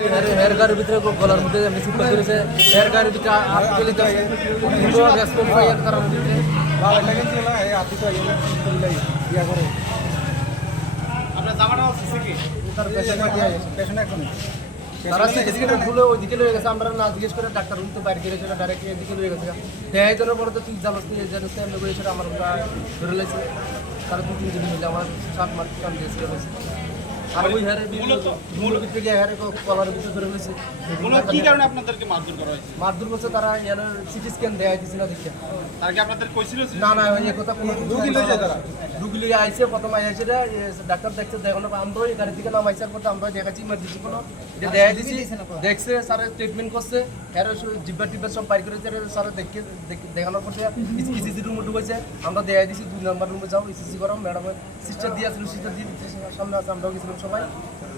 Hair গাড়ির ভিতরে গলার মধ্যে মেশিন পাই করেছে হেয়ার গাড়ির ভিতরে হাত কিন্তু রেসপন্স পাই তার ভিতরে তার সিটিস্ক্যানে ভুলে ওইদিকে লয়ে গেছে আমরা না জিজ্ঞেস করে ডাক্তার রুম তো বাইরে গেছে ডাইরেক্ট এদিকে লয়ে গেছে। দেয় জন্য পরে তো তুই জানাস তুই জানাস এমনি করে সেটা আমার ধরে লাইছে তারা দু তিন দিন মিলে আমার সাত মাস কাম দিয়েছিল আর ওই হারে মূলত মূলত থেকে হারে কলার ভিতরে ধরে ফেলেছে। মূলত কি কারণে আপনাদেরকে মারধর করা হয়েছে? মারধর করছে তারা ইয়ার সিটি স্ক্যান দেয়া দিছে না দেখে। তার কি আপনাদের কইছিল না না এই কথা কোনো রুগী লয়ে যায় তারা? রুগী লয়ে আইছে প্রথম আইছে ডাক্তার দেখছে দেখানো আমরা এই গাড়ি থেকে নামাইছে আর আমরা দেখাচ্ছি ইমার্জেন্সি কোনো এটা দেখাই দিছি দেখছে স্যার ট্রিটমেন্ট করছে এর জিব্বা টিব্বা সব পাই করেছে স্যার দেখে দেখে- দেখানোর পর ইসিসি রুমে ঢুকেছে আমরা দিছি দুই নম্বর রুমে যাও ইসিসি করো ম্যাডাম সিস্টার দিয়ে আসলো সিস্টার দিয়ে দিচ্ছে সামনে আছে আমরাও গেছিলাম। সবাই।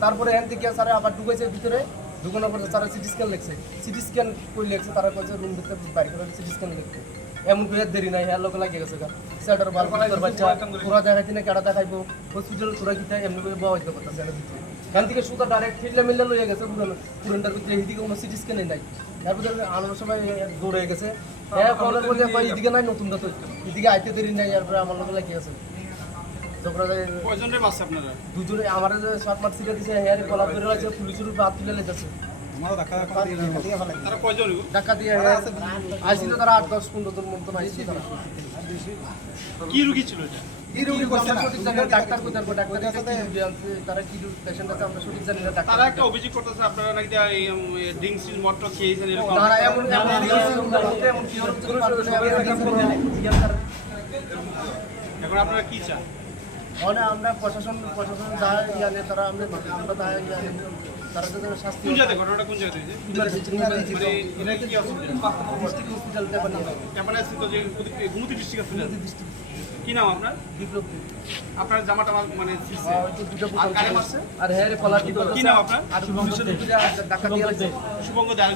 তারপরে এখান থেকে স্যার আবার ঢুকেছে ভিতরে। ঢুকানোর পরে তারা সিটি স্ক্যান লিখছে। সিটি স্ক্যান করে লিখছে? তারা কইছে রুম ভিতরে বাইরে করে সিটি স্ক্যান লিখছে। এমন করে দেরি নাই হ্যাঁ লোক লাগিয়ে গেছে স্যাটার বাল তোর বাচ্চা। পুরা দেখাইছি না কেডা দেখাইবো? হসপিটাল তোরা কি এমনি করে বাবা হইতে কথা স্যার এখান থেকে সুতা ডাইরেক্ট ফিরলে মিললে লইয়া গেছে পুরনো। পুরনটার ভিতরে এদিকে কোনো সিটি স্ক্যানই নাই। তারপরে আনার সময় দৌড়ে গেছে। হ্যাঁ এদিকে নাই নতুনটা তো। এদিকে আইতে দেরি নাই তারপরে আমার লোক লাগিয়ে গেছে। কয়জনের বাচ্চা আপনারা দুজনে আমার যে শর্ট মার্ক সিটা দিছে হেয়ারে কলার করে আছে পুলিশের উপর হাত তুলে লেগেছে তারা কয়জন টাকা দিয়ে আইছিল তারা আট দশ পনেরো জন মতো আইছিল তারা কি রুগী ছিল এটা কি রোগী আমরা সঠিক জানি ডাক্তার কোথায় ডাক্তার কাছে কি রোগী আছে, তারা কি পেশেন্ট আছে আমরা সঠিক জানি না তারা একটা অভিযোগ করতেছে আপনারা নাকি মটর খেয়েছেন এরকম এমন এমন কি। এখন আপনারা কি চান মানে আমরা প্রশাসন প্রশাসন যা জানে তারা আমরা আমরা তা জানি তারা তো শাস্তি কোন জায়গায় ঘটনাটা কোন জায়গায় মানে এটা কি হসপিটাল ডিস্ট্রিক্ট হসপিটাল দেবেন না ক্যাপানে আছে তো যে গুমতি ডিস্ট্রিক্ট হসপিটাল? কি নাম আপনার? বিপ্লব আপনার জামাটা মানে ছিঁড়ছে। হ্যাঁ, ওই তো দুটো আর কারে মারছে? আর হ্যাঁ রে কলার কি নাম আপনার? ডাকা দিয়ে লাগছে শুভঙ্গ